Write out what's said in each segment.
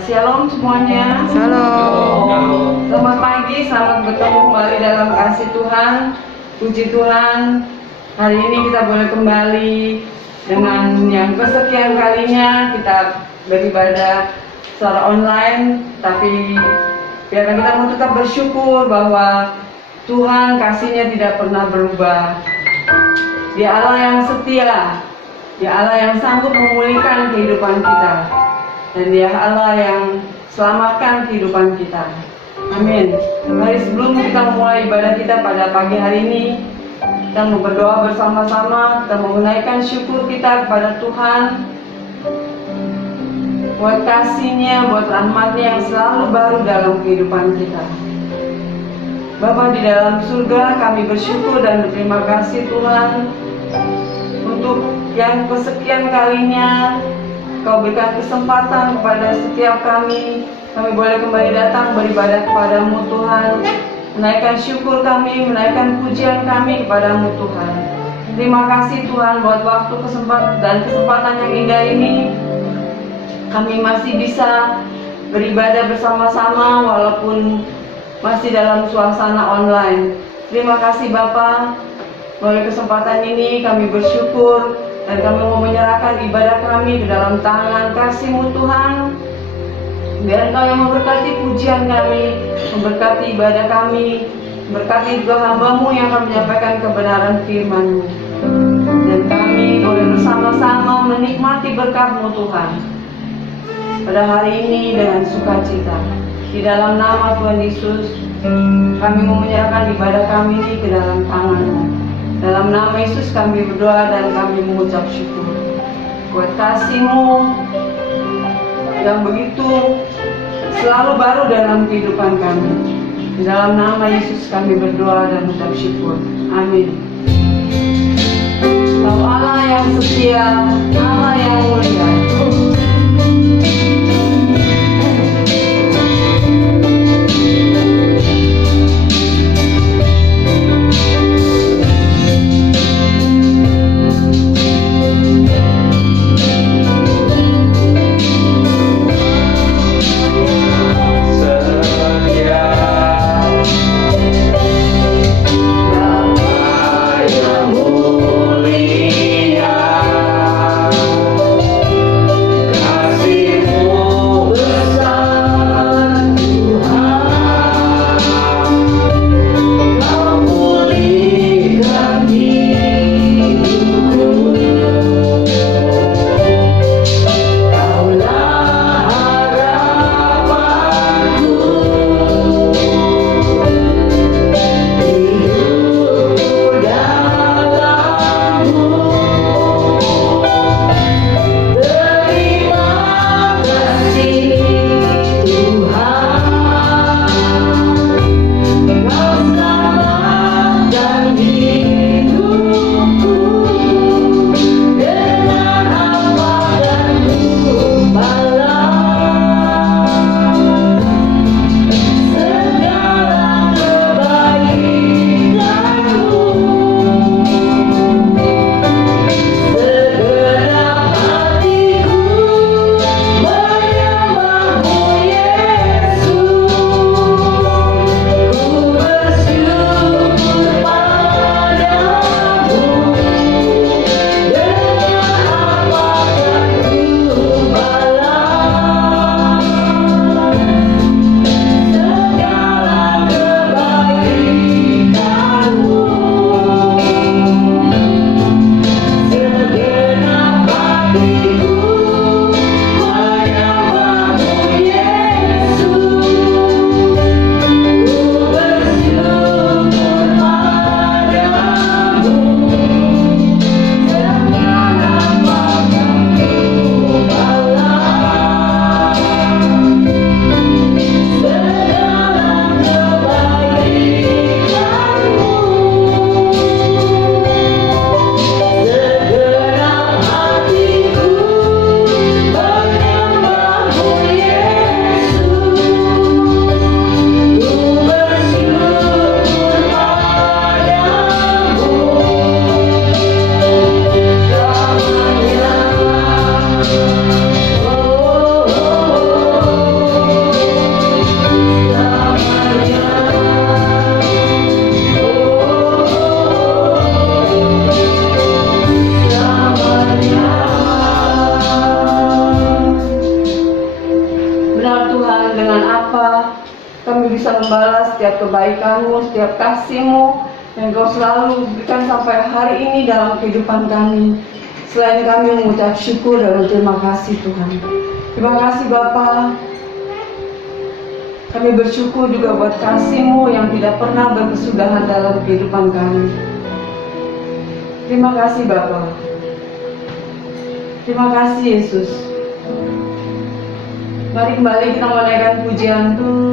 Shalom semuanya. Shalom. Selamat pagi, selamat bertemu kembali dalam kasih Tuhan. Puji Tuhan, hari ini kita boleh kembali dengan yang kesekian kalinya kita beribadah secara online. Tapi biarkan kita mau tetap bersyukur bahwa Tuhan kasih-Nya tidak pernah berubah. Dia Allah yang setia, Dia Allah yang sanggup memulihkan kehidupan kita, dan Dia Allah yang selamatkan kehidupan kita. Amin. Mari sebelum kita mulai ibadah kita pada pagi hari ini, kita mau berdoa bersama-sama. Kita mau menaikkan syukur kita kepada Tuhan buat kasih-Nya, buat rahmat-Nya yang selalu baru dalam kehidupan kita. Bapa di dalam surga, kami bersyukur dan berterima kasih Tuhan untuk yang kesekian kalinya Kau berikan kesempatan kepada setiap kami boleh kembali datang beribadah kepadamu Tuhan, menaikkan syukur kami, menaikkan pujian kami kepadamu Tuhan. Terima kasih Tuhan buat waktu kesempatan yang indah ini. Kami masih bisa beribadah bersama-sama walaupun masih dalam suasana online. Terima kasih Bapa, oleh kesempatan ini kami bersyukur dan kami mau menyerahkan ibadah kami ke dalam tangan kasih-Mu Tuhan. Biar Engkau yang memberkati pujian kami, memberkati ibadah kami, memberkati juga hamba-Mu yang akan menyampaikan kebenaran firman-Mu. Dan kami boleh bersama-sama menikmati berkat-Mu Tuhan pada hari ini dengan sukacita. Di dalam nama Tuhan Yesus, kami mau menyerahkan ibadah kami ini ke dalam tangan-Mu. Dalam nama Yesus kami berdoa dan kami mengucap syukur buat kasih-Mu yang begitu selalu baru dalam kehidupan kami. Di dalam nama Yesus kami berdoa dan mengucap syukur. Amin. Kau Allah yang setia, Allah yang mulia. Mulia bisa membalas setiap kebaikan-Mu, setiap kasih-Mu yang Kau selalu berikan sampai hari ini dalam kehidupan kami. Selain kami mengucap syukur dan berterima kasih Tuhan. Terima kasih Bapa. Kami bersyukur juga buat kasih-Mu yang tidak pernah berkesudahan dalam kehidupan kami. Terima kasih Bapa. Terima kasih Yesus. Mari kembali kita menaikkan pujian.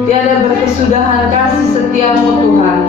Tiada berkesudahan kasih setia-Mu Tuhan.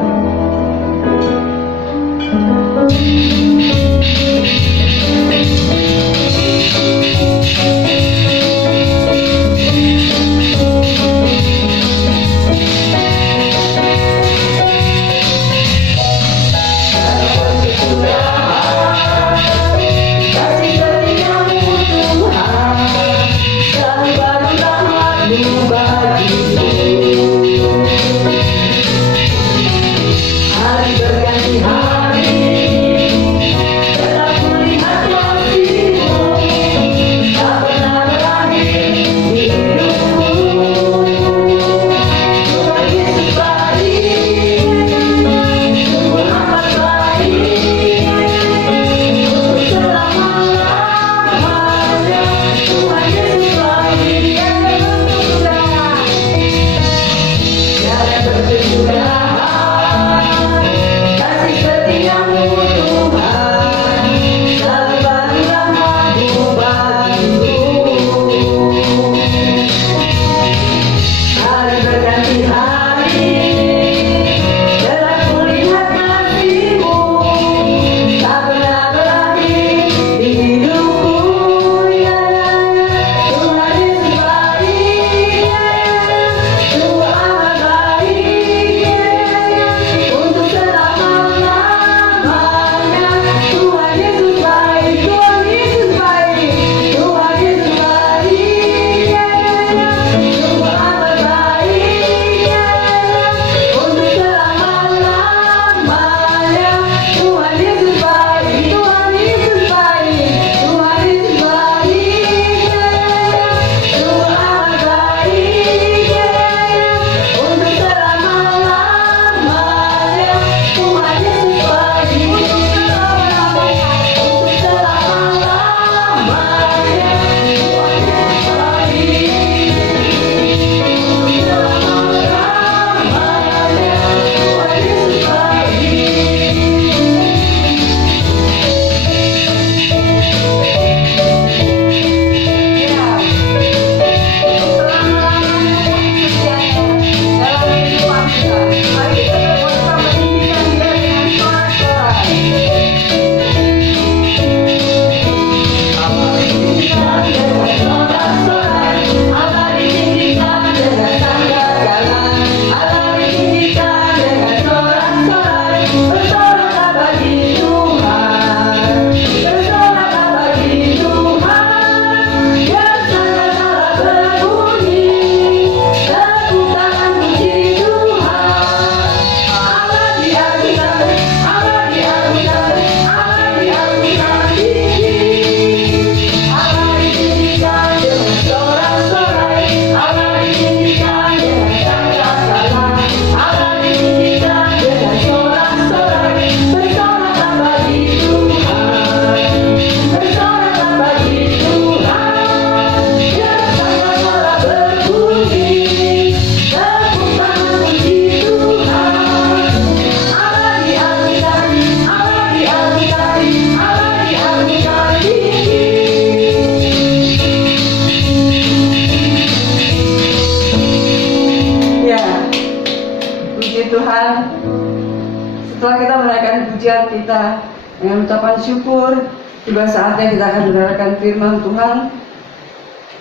Setelah kita menaikkan pujian kita dengan ucapan syukur, tiba saatnya kita akan mendengarkan firman Tuhan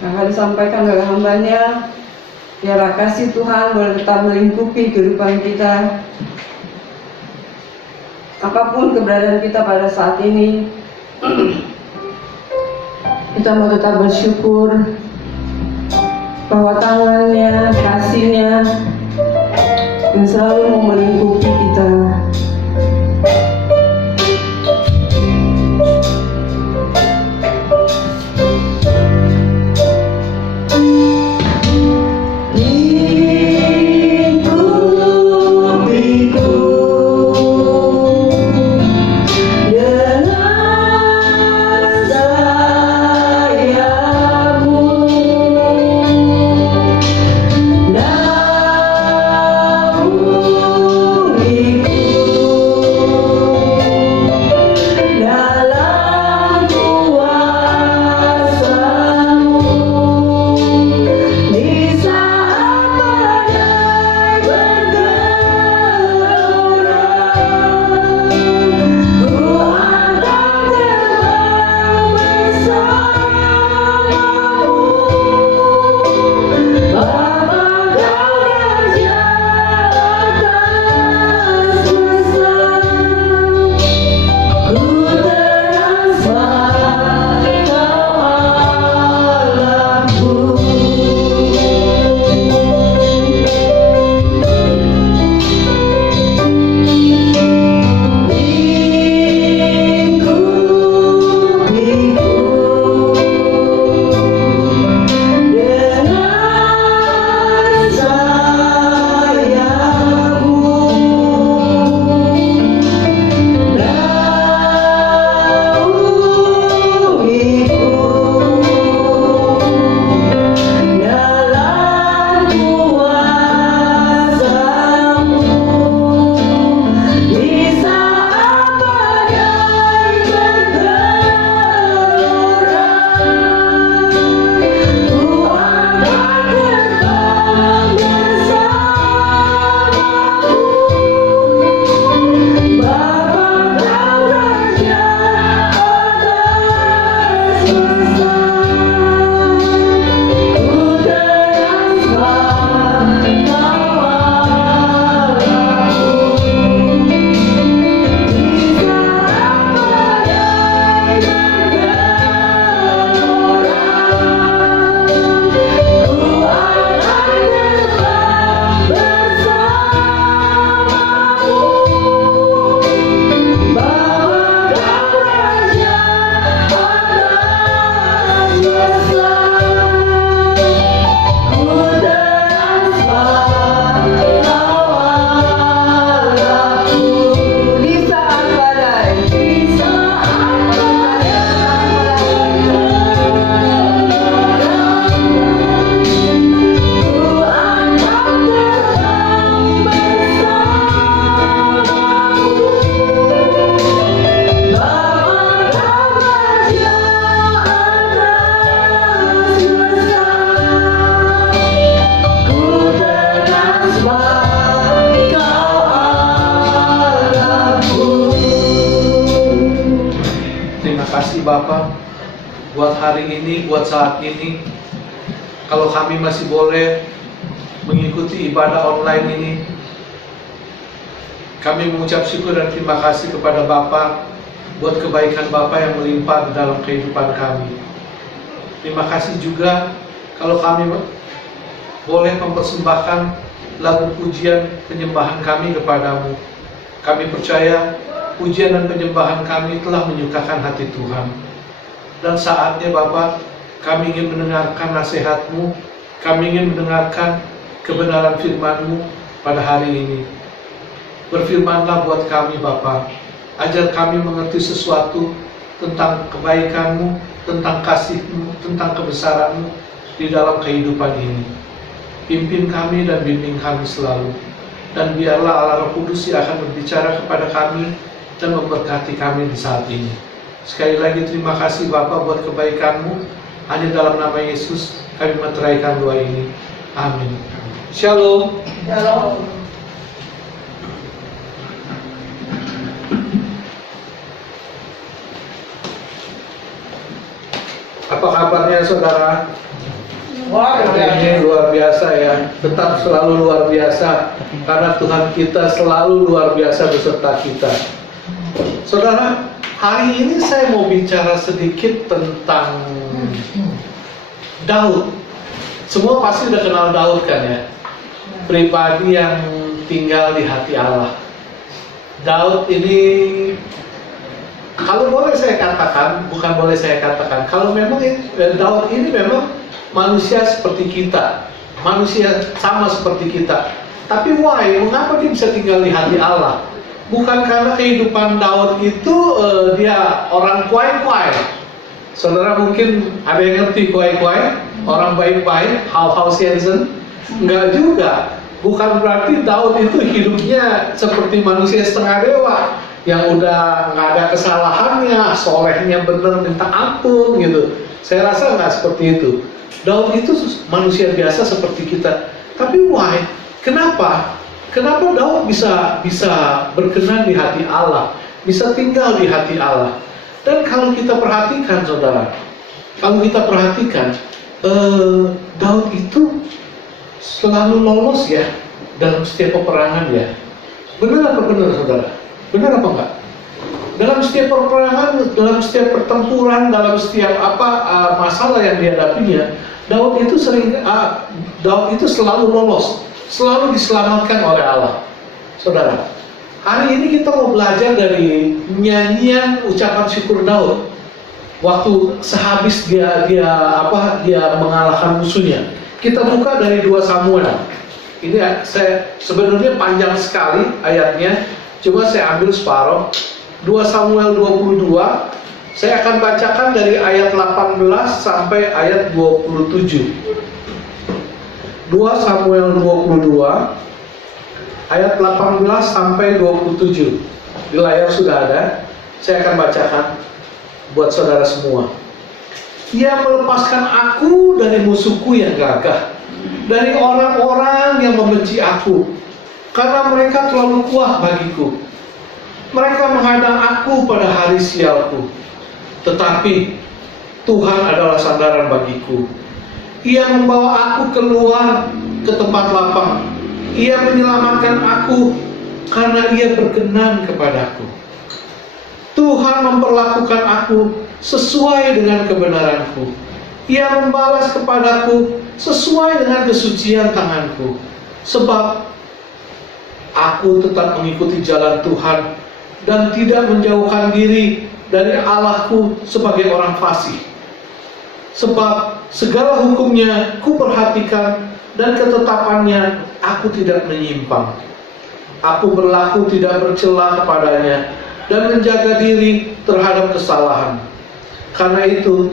yang akan disampaikan oleh hamba-Nya. Biarlah kasih Tuhan boleh tetap melingkupi kehidupan kita. Apapun keberadaan kita pada saat ini, kita mau tetap bersyukur bahwa tangan-Nya, kasih-Nya yang selalu mau melingkupi kita. Lingkupi buat hari ini, buat saat ini. Kalau kami masih boleh mengikuti ibadah online ini, kami mengucap syukur dan terima kasih kepada Bapa buat kebaikan Bapa yang melimpah di dalam kehidupan kami. Terima kasih juga kalau kami boleh mempersembahkan lagu pujian penyembahan kami kepadamu. Kami percaya pujian dan penyembahan kami telah menyukakan hati Tuhan. Dan saatnya Bapa, kami ingin mendengarkan nasihat-Mu, kami ingin mendengarkan kebenaran firman-Mu pada hari ini. Berfirmanlah buat kami Bapa, ajar kami mengerti sesuatu tentang kebaikan-Mu, tentang kasih-Mu, tentang kebesaran-Mu di dalam kehidupan ini. Pimpin kami dan bimbing kami selalu. Dan biarlah Allah Roh Kudus yang akan berbicara kepada kami dan memberkati kami di saat ini. Sekali lagi terima kasih Bapa buat kebaikan-Mu. Hanya dalam nama Yesus kami meteraikan doa ini. Amin. Shalom. Shalom. Apa kabarnya saudara? Ini luar biasa ya. Tetap selalu luar biasa karena Tuhan kita selalu luar biasa beserta kita. Saudara, hari ini saya mau bicara sedikit tentang Daud. Semua pasti udah kenal Daud kan ya? Pribadi yang tinggal di hati Allah. Daud ini, kalau boleh saya katakan, bukan boleh saya katakan, kalau memang Daud ini memang manusia seperti kita, manusia sama seperti kita. Tapi why? Mengapa dia bisa tinggal di hati Allah? Bukan karena kehidupan Daud itu dia orang kuai-kuai. Saudara mungkin ada yang ngerti kuai-kuai, orang baik-baik, hal-hal sensen. Enggak juga. Bukan berarti Daud itu hidupnya seperti manusia setengah dewa yang udah nggak ada kesalahannya, solehnya bener minta ampun gitu. Saya rasa nggak seperti itu. Daud itu manusia biasa seperti kita. Tapi why? Kenapa? Kenapa Daud bisa berkenan di hati Allah, bisa tinggal di hati Allah? Dan kalau kita perhatikan, saudara, kalau kita perhatikan, Daud itu selalu lolos ya dalam setiap peperangan ya. Benar apa benar, saudara? Benar apa enggak? Dalam setiap peperangan, dalam setiap pertempuran, dalam setiap masalah yang dihadapinya, Daud itu selalu lolos, selalu diselamatkan oleh Allah. Saudara, hari ini kita mau belajar dari nyanyian ucapan syukur Daud. Waktu sehabis dia mengalahkan musuhnya. Kita buka dari 2 Samuel. Ini saya sebenarnya panjang sekali ayatnya, cuma saya ambil separuh. 2 Samuel 22, saya akan bacakan dari ayat 18 sampai ayat 27. 2 Samuel 22, ayat 18 sampai 27. Di layar sudah ada, saya akan bacakan buat saudara semua. Ia melepaskan aku dari musuhku yang gagah, dari orang-orang yang membenci aku, karena mereka terlalu kuat bagiku. Mereka menghadang aku pada hari sialku, tetapi Tuhan adalah sandaran bagiku. Ia membawa aku keluar ke tempat lapang. Ia menyelamatkan aku karena Ia berkenan kepadaku. Tuhan memperlakukan aku sesuai dengan kebenaranku. Ia membalas kepadaku sesuai dengan kesucian tanganku. Sebab aku tetap mengikuti jalan Tuhan dan tidak menjauhkan diri dari Allahku sebagai orang fasih. Sebab segala hukumnya ku perhatikan dan ketetapannya aku tidak menyimpang. Aku berlaku tidak bercela kepadanya dan menjaga diri terhadap kesalahan. Karena itu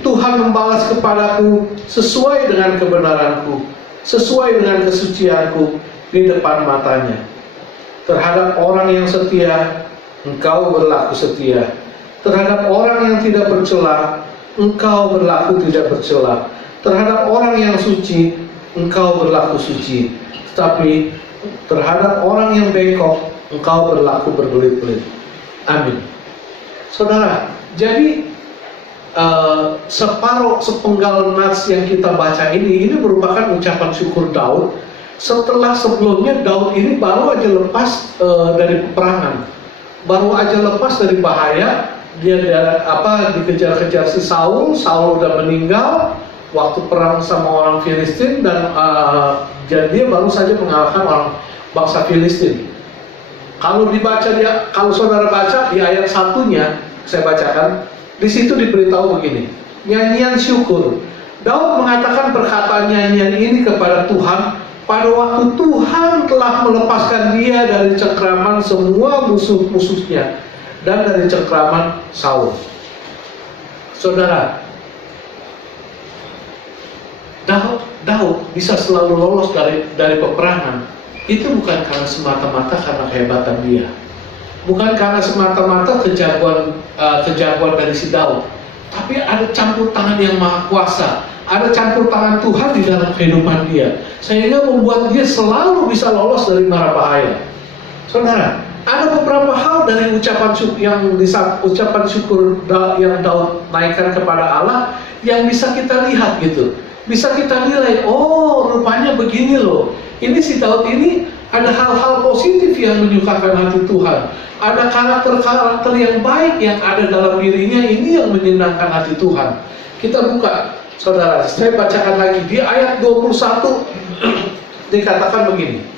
Tuhan membalas kepadaku sesuai dengan kebenaranku, sesuai dengan kesucianku di depan matanya. Terhadap orang yang setia, Engkau berlaku setia. Terhadap orang yang tidak bercela, Engkau berlaku tidak bercela. Terhadap orang yang suci, Engkau berlaku suci. Tetapi terhadap orang yang bengkok, Engkau berlaku berbelit-belit. Amin. Saudara, jadi separuh sepenggal nats yang kita baca ini merupakan ucapan syukur Daud setelah sebelumnya Daud ini baru aja lepas dari peperangan, baru aja lepas dari bahaya. Dia dikejar-kejar si Saul udah meninggal waktu perang sama orang Filistin, dan jadi dia baru saja mengalahkan orang bangsa Filistin. Kalau saudara baca di ayat satunya, saya bacakan, di situ diberitahu begini, nyanyian syukur. Daud mengatakan perkataan nyanyian ini kepada Tuhan pada waktu Tuhan telah melepaskan dia dari cengkraman semua musuh-musuhnya dan dari cengkraman Saul. Saudara, Daud bisa selalu lolos dari peperangan. Itu bukan karena semata-mata karena kehebatan dia, bukan karena semata-mata kejagoan dari si Daud, tapi ada campur tangan yang maha kuasa, ada campur tangan Tuhan di dalam kehidupan dia, sehingga membuat dia selalu bisa lolos dari mara bahaya. Saudara, ada beberapa hal dari ucapan syukur yang Daud naikkan kepada Allah yang bisa kita lihat gitu, bisa kita nilai. Oh, rupanya begini loh. Ini si Daud ini ada hal-hal positif yang menyukakan hati Tuhan. Ada karakter-karakter yang baik yang ada dalam dirinya, ini yang menyenangkan hati Tuhan. Kita buka, saudara, saya bacakan lagi di ayat 21 dikatakan begini.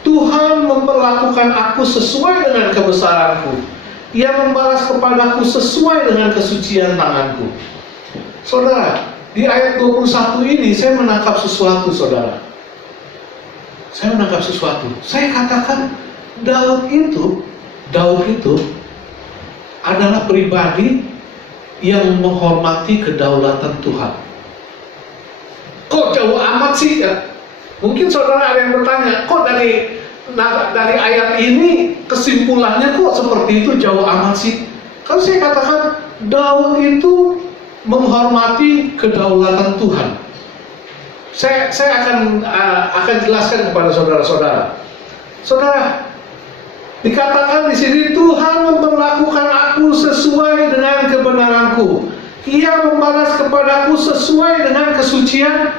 Tuhan memperlakukan aku sesuai dengan kebesaranku. Ia membalas kepadaku sesuai dengan kesucian tanganku. Saudara, di ayat 21 ini saya menangkap sesuatu, saudara. Saya menangkap sesuatu. Saya katakan Daud itu adalah pribadi yang menghormati kedaulatan Tuhan. Kok jauh amat sih ya? Mungkin saudara ada yang bertanya, kok dari ayat ini kesimpulannya kok seperti itu, jauh amat sih? Kan saya katakan Daud itu menghormati kedaulatan Tuhan. Saya akan jelaskan kepada saudara-saudara. Saudara, dikatakan di sini Tuhan memperlakukan aku sesuai dengan kebenaranku. Ia membalas kepadaku sesuai dengan kesucian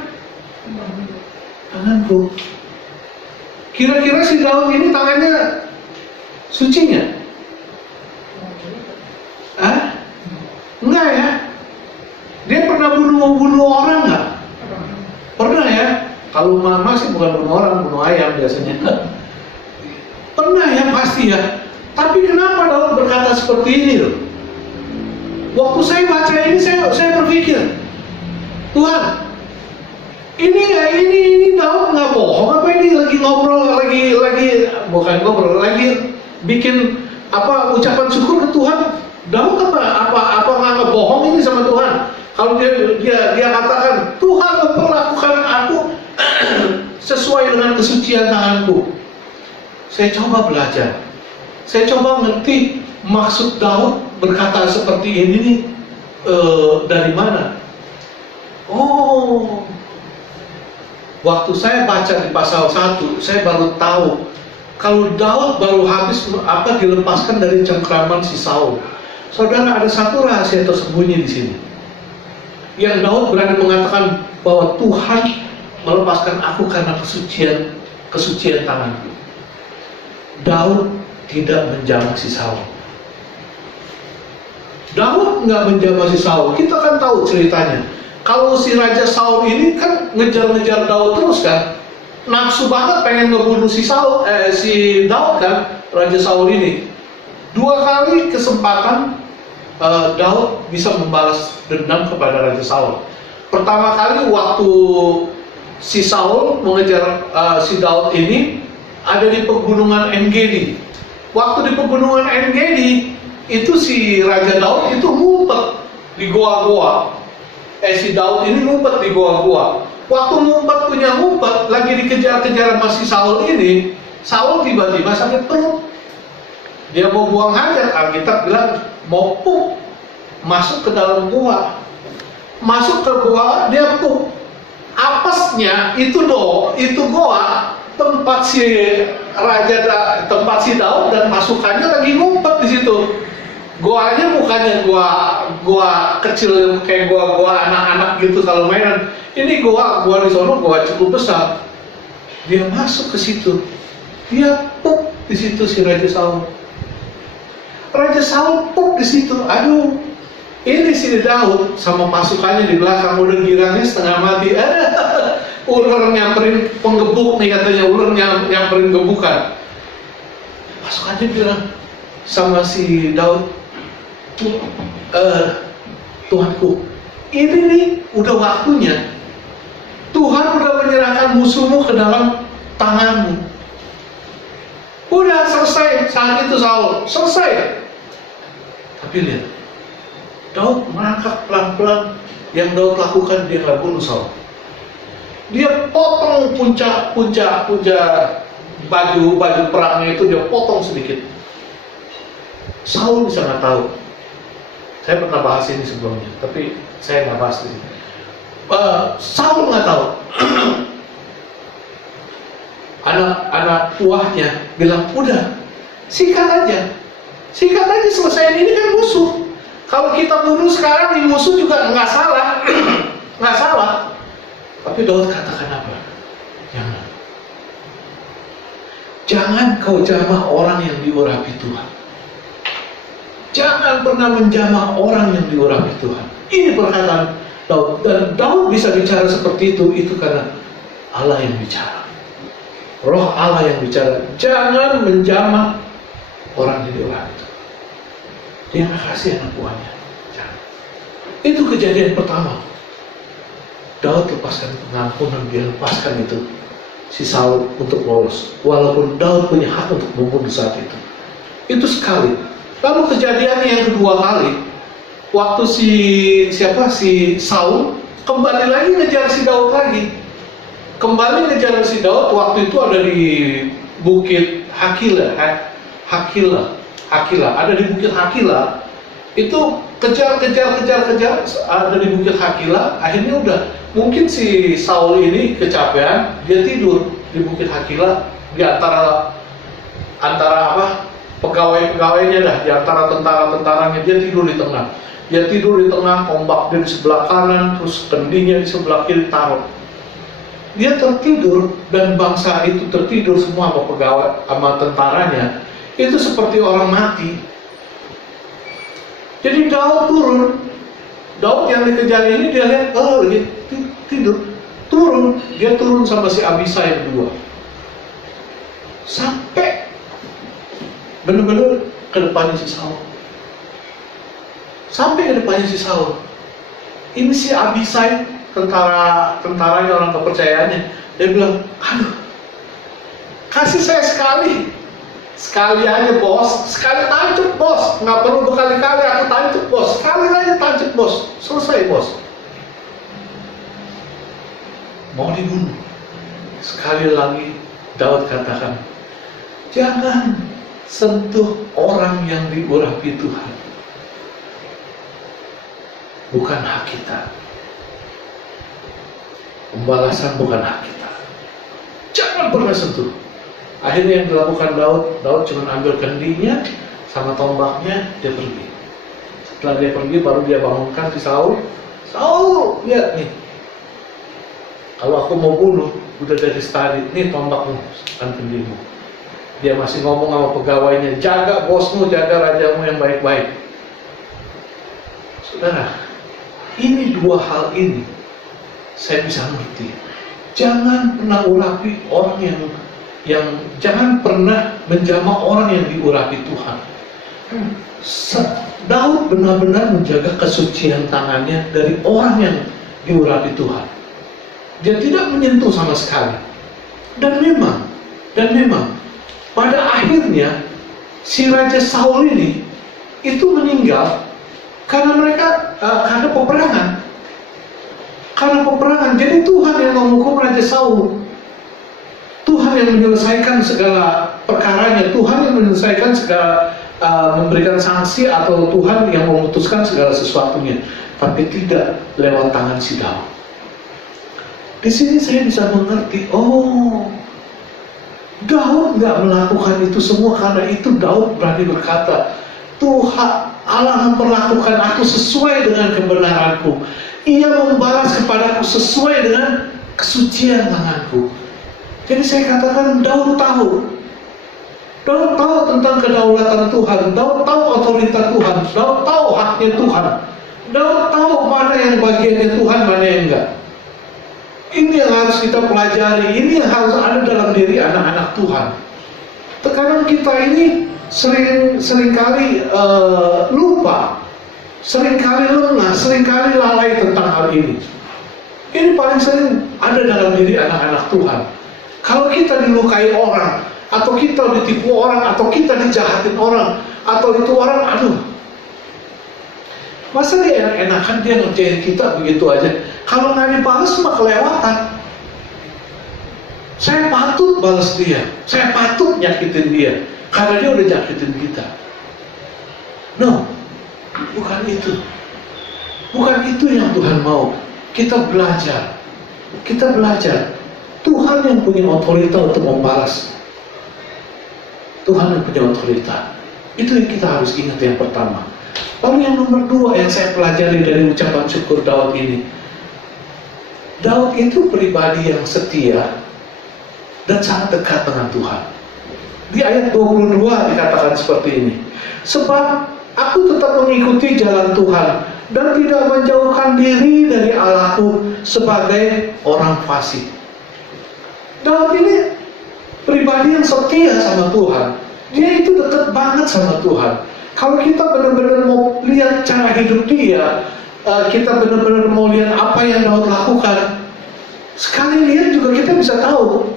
tanganku. Kira-kira si Daud ini tangannya sucinya? Enggak ya? Dia pernah bunuh orang nggak? Pernah ya? Kalau mama sih bukan bunuh orang, bunuh ayam biasanya. Pernah ya, pasti ya. Tapi kenapa Daud berkata seperti ini loh? Waktu saya baca ini, saya berpikir, Tuhan, ini Daud nggak bohong apa ini lagi ngobrol, lagi bikin ucapan syukur ke Tuhan. Daud apa nggak ngebohong ini sama Tuhan? Kalau dia katakan Tuhan memperlakukan aku sesuai dengan kesucian tanganku. Saya coba belajar, saya coba ngerti maksud Daud berkata seperti ini nih dari mana. Oh, waktu saya baca di pasal 1, saya baru tahu kalau Daud baru habis dilepaskan dari cengkraman si Saul. Saudara, ada satu rahasia tersembunyi di sini. Yang Daud berani mengatakan bahwa Tuhan melepaskan aku karena kesucian tanganku. Daud tidak menjamah si Saul. Daud nggak menjamah si Saul. Kita kan tahu ceritanya. Kalau si Raja Saul ini kan ngejar-ngejar Daud terus kan, nafsu banget pengen ngebunuh si Daud kan, Raja Saul ini. 2 kali kesempatan Daud bisa membalas dendam kepada Raja Saul. Pertama kali waktu si Saul mengejar si Daud ini ada di pegunungan En-Gedi. Waktu di pegunungan En-Gedi itu si Raja Daud itu ngumpet di goa-goa. Si Daud ini ngumpet di goa-goa. Waktu ngumpet lagi dikejar-kejar sama si Saul ini, Saul tiba-tiba sakit perut. Dia mau buang hajat, Alkitab bilang mau pup, masuk ke dalam gua. Masuk ke gua, dia pup. Apesnya itu gua tempat si Daud dan pasukannya lagi ngumpet di situ. Goanya bukannya gua kecil kayak gua anak-anak gitu kalau mainan. Ini gua di sono gua cukup besar. Dia masuk ke situ. Dia pup di situ si Raja Saul. Raja Saul pup di situ. Aduh, ini si Daud sama pasukannya di belakang udah girangnya setengah mati. Ular nyamperin penggebuk nih katanya, ular nyamperin gebukan. Pasukannya bilang sama si Daud, Tuhanku, ini nih udah waktunya. Tuhan udah menyerahkan musuhmu ke dalam tanganmu. Udah selesai saat itu Saul, selesai. Tapi lihat, Daud merangkak pelan-pelan. Yang Daud lakukan, dia nggak bunuh Saul. Dia potong puncak baju perangnya itu, dia potong sedikit. Saul bisa nggak tahu. Saya pernah bahas ini sebelumnya, tapi saya nggak bahas ini. Saul nggak tahu. Anak buahnya bilang, udah, sikat aja selesaiin, ini kan musuh. Kalau kita bunuh sekarang, di musuh juga nggak salah, nggak salah. Tapi Daud katakan apa? Jangan kau jamah orang yang diurapi Tuhan. Jangan pernah menjamah orang yang diurapi Tuhan. Ini perkataan Daud. Dan Daud bisa bicara seperti itu karena Allah yang bicara. Roh Allah yang bicara. Jangan menjamah orang yang diurapi Tuhan. Dia nggak kasih anak buahnya. Jangan. Itu kejadian pertama. Daud lepaskan pengampunan, dia lepaskan itu si Saul untuk lolos. Walaupun Daud punya hak untuk membunuh saat itu. Itu sekali. Lalu kejadiannya yang kedua kali, waktu si Saul kembali lagi ngejar si Daud lagi. Kembali ngejar si Daud, waktu itu ada di Bukit Hakila. Ada di Bukit Hakila. Itu kejar ada di Bukit Hakila. Akhirnya udah, mungkin si Saul ini kecapean, dia tidur di Bukit Hakila di antara pegawai-pegawainya dah, di antara tentara-tentaranya. Dia tidur di tengah, tombak dia di sebelah kanan, terus kendinya di sebelah kiri taruh. Dia tertidur, dan bangsa itu tertidur semua sama pegawai, sama tentaranya. Itu seperti orang mati. Jadi Daud turun. Daud yang dikejar ini, dia lihat, lagi tidur. Dia turun sama si Abisai berdua. Sampai benar-benar ke depannya si Saul. Ini si Abisai, tentaranya, orang kepercayaannya. Dia bilang, aduh, kasih saya sekali aja bos, sekali tancap bos, nggak perlu berkali-kali aku tancap bos, sekali aja tancap bos, selesai bos. Mau dibunuh. Sekali lagi Daud katakan, jangan sentuh orang yang diurapi Tuhan. Bukan hak kita. Pembalasan bukan hak kita. Jangan pernah sentuh. Akhirnya yang dilakukan Daud cuma ambil kendinya sama tombaknya, dia pergi. Setelah dia pergi, baru dia bangunkan si Saul. Saul, lihat nih, kalau aku mau bunuh, udah dari tadi, nih tombakmu dan kendimu. Dia masih ngomong sama pegawainya, jaga bosmu, jaga rajamu yang baik-baik. Saudara, ini dua hal ini saya bisa ngerti. Jangan pernah urapi orang yang jangan pernah menjamah orang yang diurapi Tuhan. Daud benar-benar menjaga kesucian tangannya dari orang yang diurapi Tuhan. Dia tidak menyentuh sama sekali. Dan memang pada akhirnya si Raja Saul ini itu meninggal karena peperangan. Jadi Tuhan yang menghukum Raja Saul. Tuhan yang menyelesaikan segala perkaranya, Tuhan yang menyelesaikan segala memberikan sanksi, atau Tuhan yang memutuskan segala sesuatunya, tapi tidak lewat tangan si Daud. Di sini saya bisa mengerti, Daud nggak melakukan itu semua karena itu Daud berani berkata, Tuhan, Allah memperlakukan aku sesuai dengan kebenaranku. Ia membalas kepadaku sesuai dengan kesucian tanganku. Jadi saya katakan Daud tahu tentang kedaulatan Tuhan, Daud tahu otoritas Tuhan, Daud tahu haknya Tuhan, Daud tahu mana yang bagiannya Tuhan, mana yang enggak. Ini yang harus kita pelajari, ini yang harus ada dalam diri anak-anak Tuhan. Terkadang kita ini seringkali lupa, seringkali lengah, seringkali lalai tentang hal ini. Ini paling sering ada dalam diri anak-anak Tuhan. Kalau kita dilukai orang, atau kita ditipu orang, atau kita dijahatin orang, atau itu orang, aduh, masa dia enakan dia ngerjain kita begitu aja. Kalau nggak dibalas mah kelewatan. Saya patut balas dia, saya patut nyakitin dia, karena dia udah nyakitin kita. No, bukan itu. Bukan itu yang Tuhan mau. Kita belajar. Tuhan yang punya otoritas untuk membalas. Tuhan yang punya otoritas. Itu yang kita harus ingat yang pertama. Lalu yang nomor 2 yang saya pelajari dari ucapan syukur Daud ini. Daud itu pribadi yang setia dan sangat dekat dengan Tuhan. Di ayat 22 dikatakan seperti ini. Sebab aku tetap mengikuti jalan Tuhan dan tidak menjauhkan diri dari Allahku sebagai orang fasik. Daud ini pribadi yang setia sama Tuhan. Dia itu dekat banget sama Tuhan. Kalau kita benar-benar mau lihat cara hidup dia, kita benar-benar mau lihat apa yang Daud lakukan, sekali lihat juga kita bisa tahu.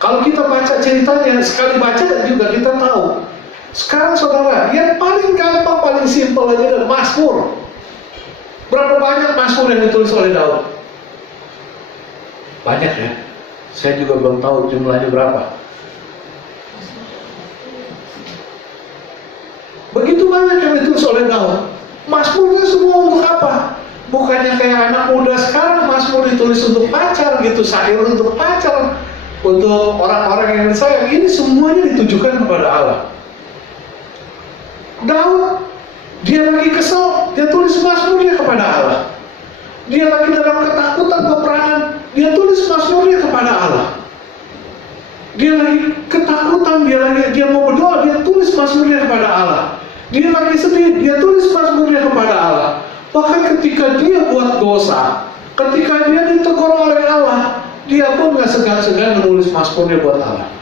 Kalau kita baca ceritanya, sekali baca juga kita tahu. Sekarang saudara, yang paling gampang, paling simpel aja adalah Mazmur. Berapa banyak Mazmur yang ditulis oleh Daud? Banyak ya. Saya juga belum tahu jumlahnya berapa. Begitu banyak yang ditulis oleh Daud. Mazmurnya semua untuk apa? Bukannya kayak anak muda sekarang Mazmur ditulis untuk pacar gitu, syair untuk pacar, untuk orang-orang yang disayang. Ini semuanya ditujukan kepada Allah. Daud, dia lagi kesel, dia tulis Mazmurnya kepada Allah. Dia lagi dalam ketakutan peperangan, dia tulis Mazmurnya kepada Allah. Dia lagi ketakutan, dia mau berdoa, dia tulis Mazmurnya kepada Allah. Dia lagi sedih, dia tulis Mazmurnya kepada Allah. Bahkan ketika dia buat dosa, ketika dia ditegur oleh Allah, dia pun gak segan-segan menulis Mazmurnya buat Allah.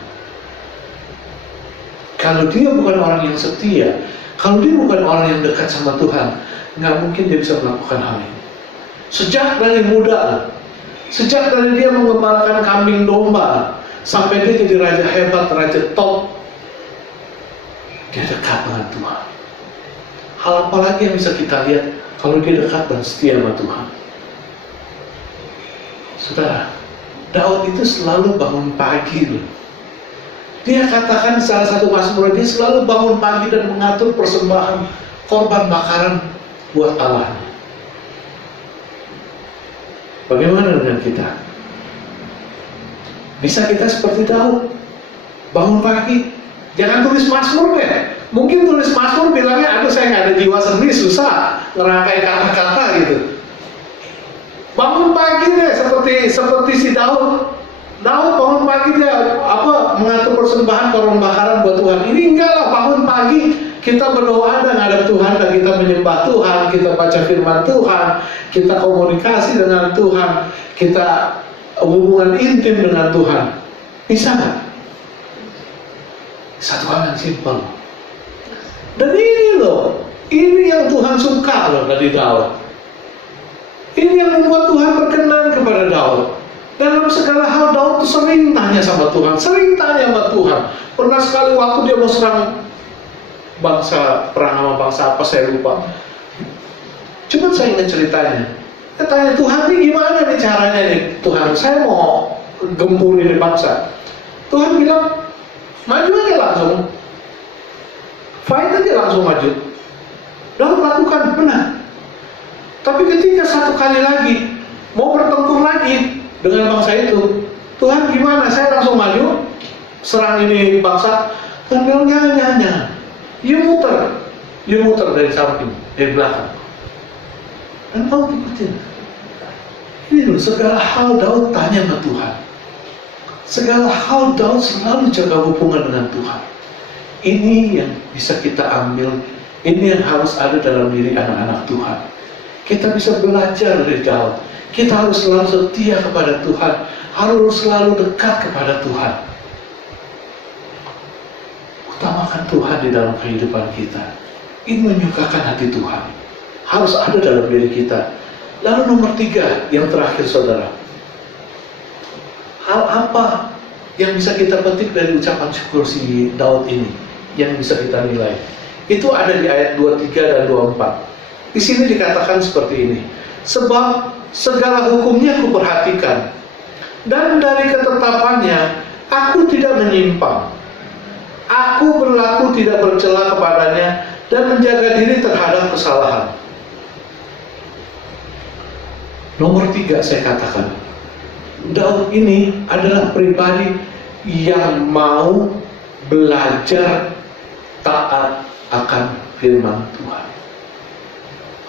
Kalau dia bukan orang yang setia, kalau dia bukan orang yang dekat sama Tuhan, gak mungkin dia bisa melakukan hal ini. Sejak dari muda, sejak dari dia mengembalakan kambing domba, sampai dia jadi raja hebat, raja top, dia dekat dengan Tuhan. Hal apa lagi yang bisa kita lihat kalau dia dekat dan setia sama Tuhan? Saudara, Daud itu selalu bangun pagi loh. Dia katakan salah satu Mazmur, dia selalu bangun pagi dan mengatur persembahan korban bakaran buat Allah. Bagaimana dengan kita? Bisa kita seperti Daud, bangun pagi, jangan tulis Mazmur deh. Mungkin tulis Mazmur bilangnya, aduh saya nggak ada jiwa seni, susah ngerangkai kata-kata gitu. Bangun pagi deh, seperti si Daud. Daud bangun pagi dia mengatur persembahan korban bakaran buat Tuhan. Ini enggak lah, bangun pagi kita berdoa dan ngadep Tuhan, dan kita menyembah Tuhan, kita baca firman Tuhan, kita komunikasi dengan Tuhan, kita hubungan intim dengan Tuhan. Bisa nggak? Satu hal yang simpel. Dan ini loh, ini yang Tuhan suka loh dari Daud. Ini yang membuat Tuhan berkenan kepada Daud. Dalam segala hal Daud tuh sering tanya sama Tuhan, sering tanya sama Tuhan. Pernah sekali waktu dia mau serang perang sama bangsa apa saya lupa. Cuma saya ingat ceritanya. Dia tanya, Tuhan ini gimana nih caranya nih Tuhan, saya mau gempur ini bangsa. Tuhan bilang, maju aja langsung, fight aja langsung maju. Daud lakukan, benar. Tapi ketika satu kali lagi mau bertempur lagi dengan bangsa itu, Tuhan gimana? Saya langsung maju serang ini bangsa. Tuhan bilang jangan. You muter. Dia muter dari samping, dari belakang. Dan Daud ikutin. Ini loh, segala hal Daud tanya sama Tuhan. Segala hal Daud selalu jaga hubungan dengan Tuhan. Ini yang bisa kita ambil, ini yang harus ada dalam diri anak-anak Tuhan. Kita bisa belajar dari Daud. Kita harus selalu setia kepada Tuhan, harus selalu dekat kepada Tuhan. Utamakan Tuhan di dalam kehidupan kita. Ini menyukakan hati Tuhan. Harus ada dalam diri kita. Lalu nomor 3, yang terakhir saudara. Hal apa yang bisa kita petik dari ucapan syukur si Daud ini? Yang bisa kita nilai. Itu ada di ayat 23 dan 24. Di sini dikatakan seperti ini. Sebab segala hukumnya aku perhatikan, dan dari ketetapannya aku tidak menyimpang. Aku berlaku tidak bercela kepadanya dan menjaga diri terhadap kesalahan. Nomor 3 saya katakan, Daud ini adalah pribadi yang mau belajar taat akan firman Tuhan.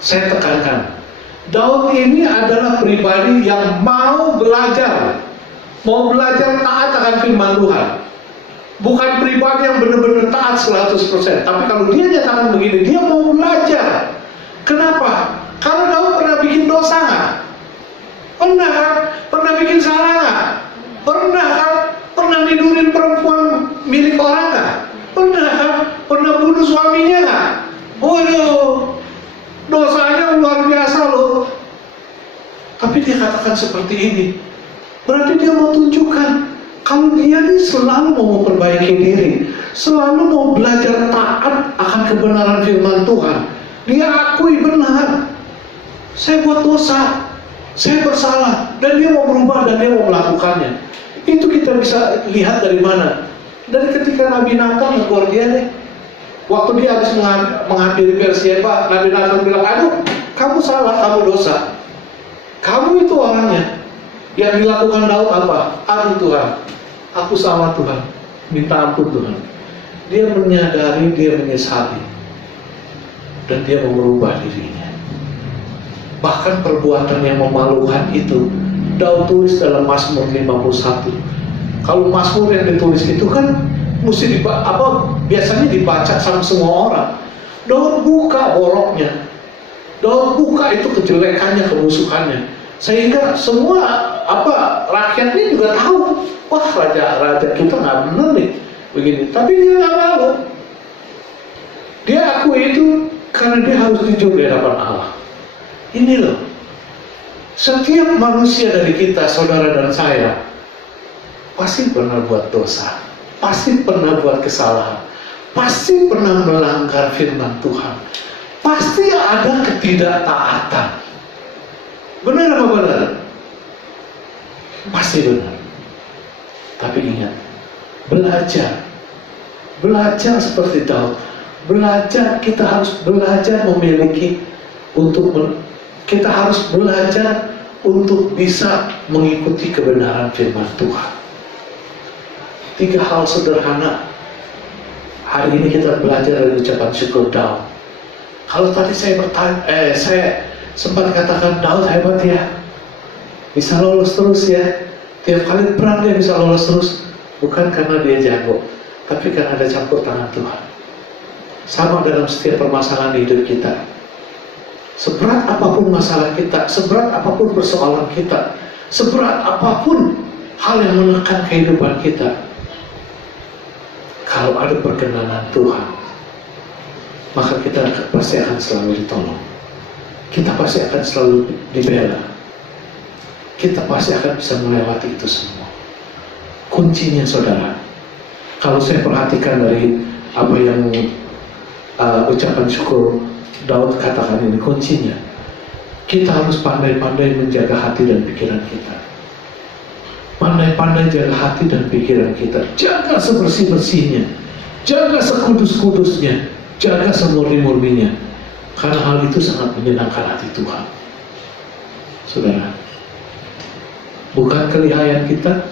Saya tekankan, Daud ini adalah pribadi yang mau belajar taat akan firman Tuhan. Bukan pribadi yang benar-benar taat 100%. Tapi kalau dia nyatakan begini, dia mau belajar. Kenapa? Karena Daud pernah bikin dosa nggak? Pernah kan? Pernah bikin salah nggak? Pernah kan? Pernah nidurin perempuan milik orang nggak? Pernah kan? Pernah bunuh suaminya nggak? Waduh, dosanya luar biasa loh. Tapi dia katakan seperti ini, berarti dia mau tunjukkan kalau dia ini selalu mau memperbaiki diri, selalu mau belajar taat akan kebenaran firman Tuhan. Dia akui benar, saya buat dosa, saya bersalah, dan dia mau berubah dan dia mau melakukannya. Itu kita bisa lihat dari mana? Dari ketika Nabi Nathan negur dia deh. Waktu dia habis menghampiri Bersyeba, Nabi Nathan bilang, aduh, kamu salah, kamu dosa. Kamu itu orangnya. Yang dilakukan Daud apa? Aduh Tuhan, aku salah Tuhan, minta ampun Tuhan. Dia menyadari, dia menyesali, dan dia mau merubah dirinya. Bahkan perbuatan yang memalukan itu Daud tulis dalam Mazmur 51. Kalau Mazmur yang ditulis itu kan mesti biasanya dibaca sama semua orang. Daud buka boroknya, Daud buka itu kejelekannya, kemusuhannya, sehingga semua rakyatnya juga tahu, wah raja kita nggak benar nih begini. Tapi dia nggak malu, dia akui itu karena dia harus jujur di hadapan Allah. Ini loh, setiap manusia dari kita, saudara dan saya, pasti pernah buat dosa, pasti pernah buat kesalahan, pasti pernah melanggar firman Tuhan, pasti ada ketidaktaatan. Benar apa benar? Pasti benar. Tapi ingat, belajar seperti Daud, kita harus belajar memiliki kita harus belajar untuk bisa mengikuti kebenaran firman Tuhan. 3 hal sederhana. Hari ini kita belajar dari ucapan syukur Daud. Kalau tadi saya sempat katakan Daud hebat ya, bisa lolos terus ya, tiap kali perang dia bisa lolos terus. Bukan karena dia jago, tapi karena ada campur tangan Tuhan. Sama dalam setiap permasalahan di hidup kita. Seberat apapun masalah kita, seberat apapun persoalan kita, seberat apapun hal yang menekan kehidupan kita, kalau ada perkenanan Tuhan, maka kita pasti akan selalu ditolong. Kita pasti akan selalu dibela. Kita pasti akan bisa melewati itu semua. Kuncinya saudara, kalau saya perhatikan dari apa yang ucapan syukur Daud katakan ini, kuncinya kita harus pandai-pandai menjaga hati dan pikiran kita. Pandai-pandai jaga hati dan pikiran kita. Jaga sebersih-bersihnya, jaga sekudus-kudusnya, jaga semurni-murninya. Karena hal itu sangat menyenangkan hati Tuhan. Saudara, bukan kelihayan kita,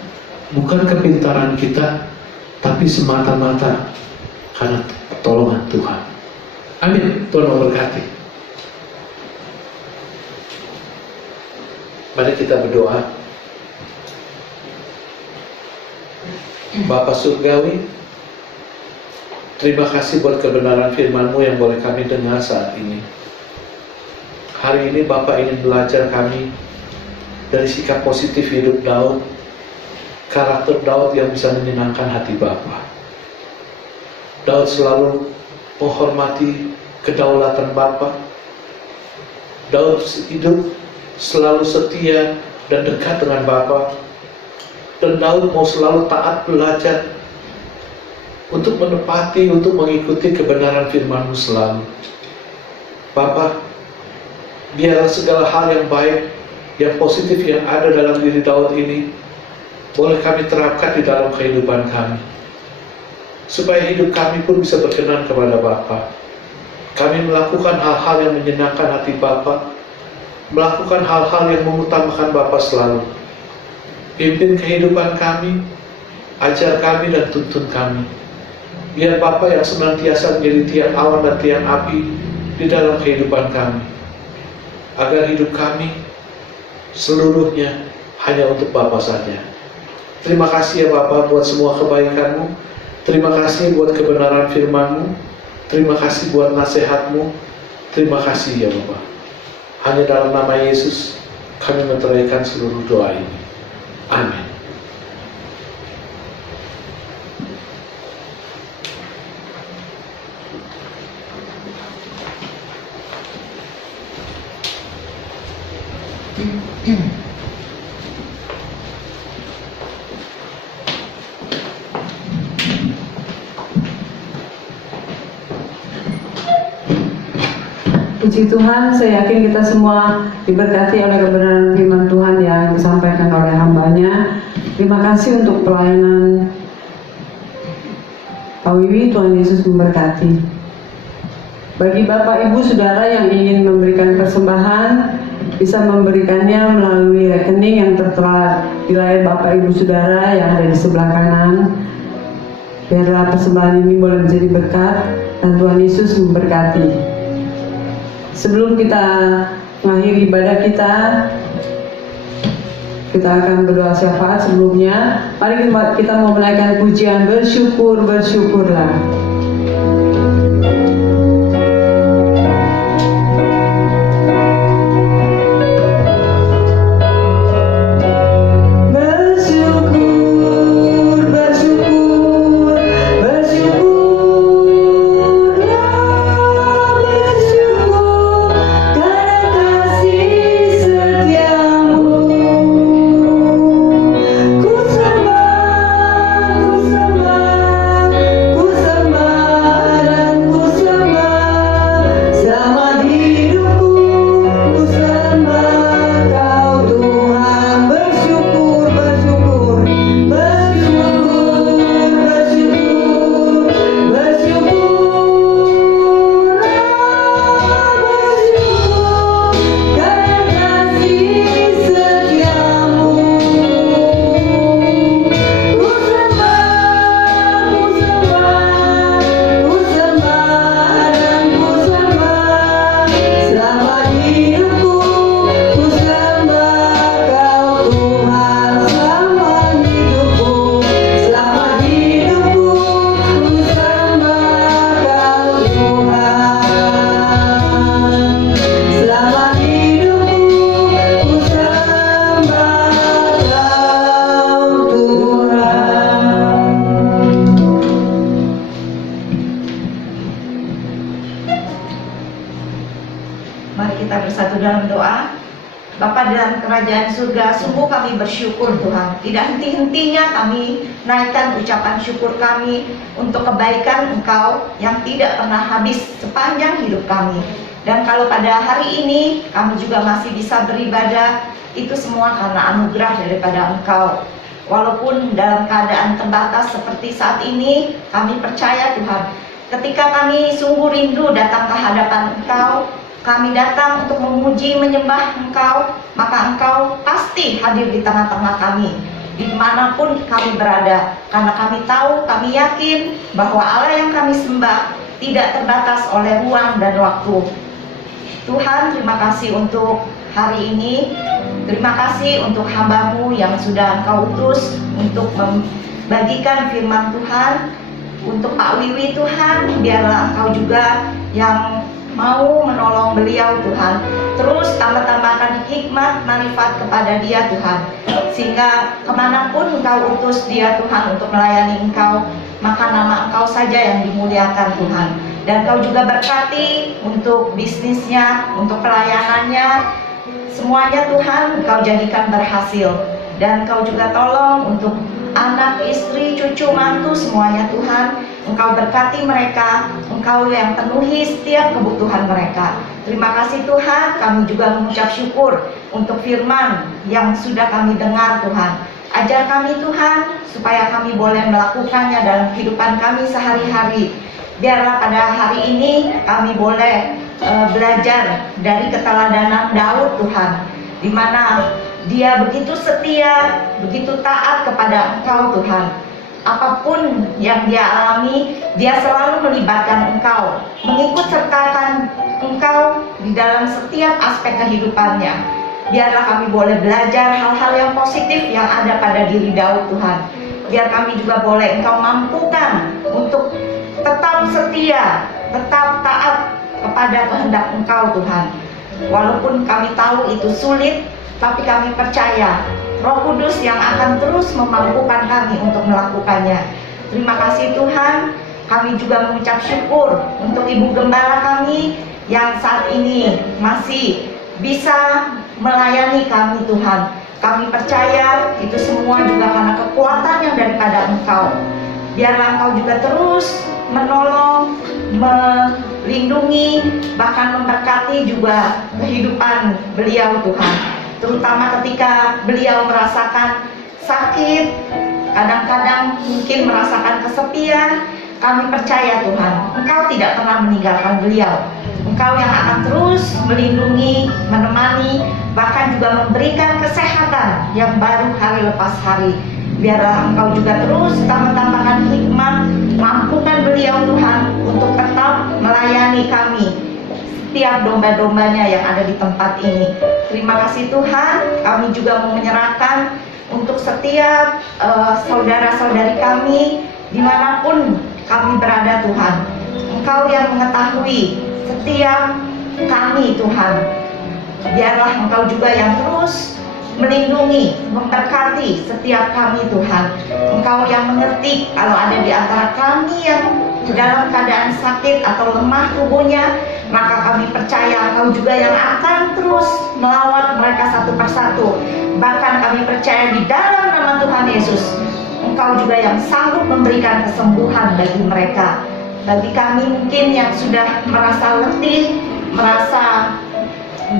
bukan kepintaran kita, tapi semata-mata karena pertolongan Tuhan. Amin. Tuhan memberkati. Mari kita berdoa. Bapa Surgawi, terima kasih buat kebenaran firman-Mu yang boleh kami dengar saat ini. Hari ini Bapak ingin belajar kami dari sikap positif hidup Daud, karakter Daud yang bisa menyenangkan hati Bapa. Daud selalu menghormati kedaulatan Bapa. Daud hidup selalu setia dan dekat dengan Bapa. Dan Daud mau selalu taat belajar untuk menepati, untuk mengikuti kebenaran firman-Mu selalu. Bapa, biarlah segala hal yang baik, yang positif yang ada dalam diri Daud ini boleh kami terapkan di dalam kehidupan kami, supaya hidup kami pun bisa berkenan kepada Bapa. Kami melakukan hal-hal yang menyenangkan hati Bapa, melakukan hal-hal yang mengutamakan Bapa selalu. Pimpin kehidupan kami, ajar kami dan tuntun kami. Biar Bapa yang senantiasa menjadi tiang awan dan tiang api di dalam kehidupan kami, agar hidup kami seluruhnya hanya untuk Bapa saja. Terima kasih ya Bapa buat semua kebaikan-Mu. Terima kasih buat kebenaran firman-Mu. Terima kasih buat nasihat-Mu. Terima kasih ya Bapa. Hanya dalam nama Yesus kami menceraikan seluruh doa ini. Amin. Puji Tuhan, saya yakin kita semua diberkati oleh kebenaran firman Tuhan yang disampaikan oleh hamba-Nya. Terima kasih untuk pelayanan Pak Wiwi. Tuhan Yesus memberkati. Bagi Bapak Ibu Saudara yang ingin memberikan persembahan, bisa memberikannya melalui rekening yang tertera di layar Bapak Ibu Saudara yang ada di sebelah kanan. Biarlah persembahan ini boleh menjadi berkat dan Tuhan Yesus memberkati. Sebelum kita mengakhiri ibadah kita akan berdoa syafaat. Sebelumnya, mari kita mau menaikkan pujian bersyukur, bersyukurlah. Kerajaan surga, sungguh kami bersyukur Tuhan. Tidak henti-hentinya kami naikkan ucapan syukur kami untuk kebaikan Engkau yang tidak pernah habis sepanjang hidup kami. Dan kalau pada hari ini kami juga masih bisa beribadah, itu semua karena anugerah daripada Engkau. Walaupun dalam keadaan terbatas seperti saat ini, kami percaya Tuhan, ketika kami sungguh rindu datang ke hadapan Engkau, kami datang untuk memuji, menyembah Engkau, maka Engkau pasti hadir di tengah-tengah kami, dimanapun kami berada. Karena kami tahu, kami yakin bahwa Allah yang kami sembah tidak terbatas oleh ruang dan waktu. Tuhan, terima kasih untuk hari ini. Terima kasih untuk hamba-Mu yang sudah Engkau utus untuk membagikan firman Tuhan. Untuk Pak Wiwi Tuhan, biarlah Engkau juga yang mau menolong beliau Tuhan. Terus tambah-tambahkan hikmat, marifat kepada dia Tuhan, sehingga kemanapun Engkau utus dia Tuhan untuk melayani Engkau, maka nama Engkau saja yang dimuliakan Tuhan. Dan Engkau juga berkati untuk bisnisnya, untuk pelayanannya, semuanya Tuhan Engkau jadikan berhasil. Dan Engkau juga tolong untuk anak, istri, cucu, mantu, semuanya Tuhan Engkau berkati mereka, Engkau yang penuhi setiap kebutuhan mereka. Terima kasih Tuhan, kami juga mengucap syukur untuk firman yang sudah kami dengar Tuhan. Ajar kami Tuhan, supaya kami boleh melakukannya dalam kehidupan kami sehari-hari. Biarlah pada hari ini kami boleh belajar dari keteladanan Daud Tuhan, di mana dia begitu setia, begitu taat kepada Engkau Tuhan. Apapun yang dia alami, dia selalu melibatkan Engkau, mengikut sertakan Engkau di dalam setiap aspek kehidupannya. Biarlah kami boleh belajar hal-hal yang positif yang ada pada diri Daud Tuhan. Biar kami juga boleh Engkau mampukan untuk tetap setia, tetap taat kepada kehendak Engkau Tuhan. Walaupun kami tahu itu sulit, tapi kami percaya Roh Kudus yang akan terus memampukan kami untuk melakukannya. Terima kasih Tuhan. Kami juga mengucap syukur untuk Ibu Gembala kami yang saat ini masih bisa melayani kami Tuhan. Kami percaya itu semua juga karena kekuatan yang daripada Engkau. Biarlah Engkau juga terus menolong, melindungi, bahkan memberkati juga kehidupan beliau Tuhan. Terutama ketika beliau merasakan sakit, kadang-kadang mungkin merasakan kesepian. Kami percaya Tuhan, Engkau tidak pernah meninggalkan beliau. Engkau yang akan terus melindungi, menemani, bahkan juga memberikan kesehatan yang baru hari lepas hari. Biarlah Engkau juga terus tambahkan hikmat, mampukan beliau Tuhan untuk tetap melayani kami, setiap domba-dombanya yang ada di tempat ini. Terima kasih Tuhan. Kami juga mau menyerahkan untuk setiap saudara-saudari kami dimanapun kami berada Tuhan. Engkau yang mengetahui setiap kami Tuhan. Biarlah Engkau juga yang terus melindungi, memberkati setiap kami Tuhan. Engkau yang mengerti kalau ada di antara kami yang dalam keadaan sakit atau lemah tubuhnya, maka kami percaya Engkau juga yang akan terus melawat mereka satu persatu. Bahkan kami percaya di dalam nama Tuhan Yesus, Engkau juga yang sanggup memberikan kesembuhan bagi mereka. Bagi kami mungkin yang sudah merasa letih, merasa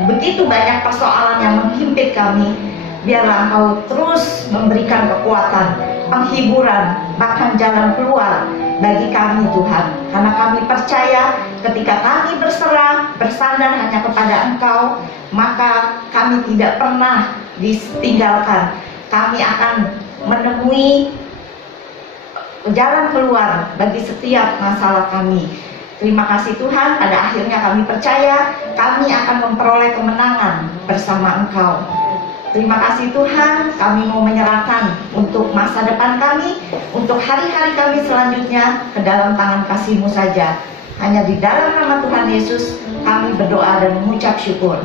begitu banyak persoalan yang menghimpit kami, biarlah Engkau terus memberikan kekuatan, penghiburan, bahkan jalan keluar bagi kami Tuhan. Karena kami percaya ketika kami berserah, bersandar hanya kepada Engkau, maka kami tidak pernah ditinggalkan. Kami akan menemui jalan keluar bagi setiap masalah kami. Terima kasih Tuhan, pada akhirnya kami percaya kami akan memperoleh kemenangan bersama Engkau. Terima kasih Tuhan, kami mau menyerahkan untuk masa depan kami, untuk hari-hari kami selanjutnya ke dalam tangan kasih-Mu saja. Hanya di dalam nama Tuhan Yesus kami berdoa dan mengucap syukur.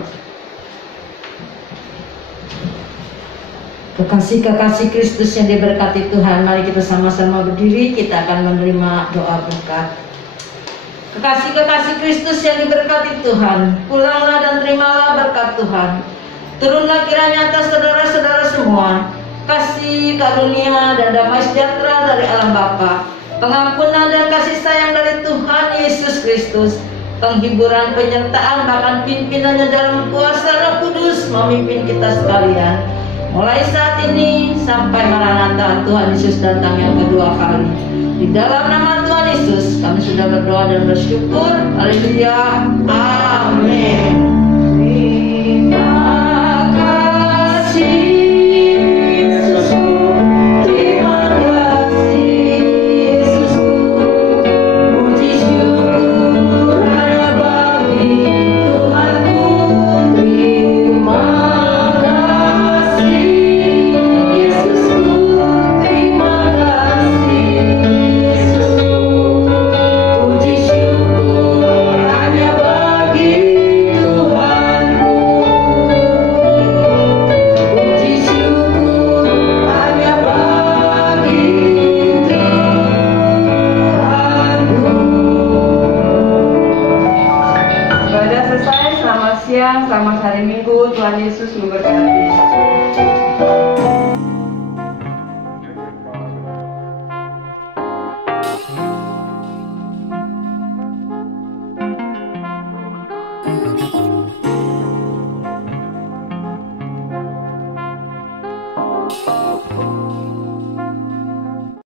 Kekasih-kekasih Kristus yang diberkati Tuhan, mari kita sama-sama berdiri, kita akan menerima doa berkat. Kekasih-kekasih Kristus yang diberkati Tuhan, pulanglah dan terimalah berkat Tuhan. Turunlah kiranya atas saudara-saudara semua kasih, karunia, dan damai sejahtera dari Allah Bapa, pengampunan dan kasih sayang dari Tuhan Yesus Kristus, penghiburan, penyertaan, bahkan pimpinannya dalam kuasa Roh Kudus memimpin kita sekalian, mulai saat ini sampai Maranatha Tuhan Yesus datang yang kedua kali. Di dalam nama Tuhan Yesus kami sudah berdoa dan bersyukur. Haleluya. Amin. Terima kasih Yesusku, puji syukur Yesus.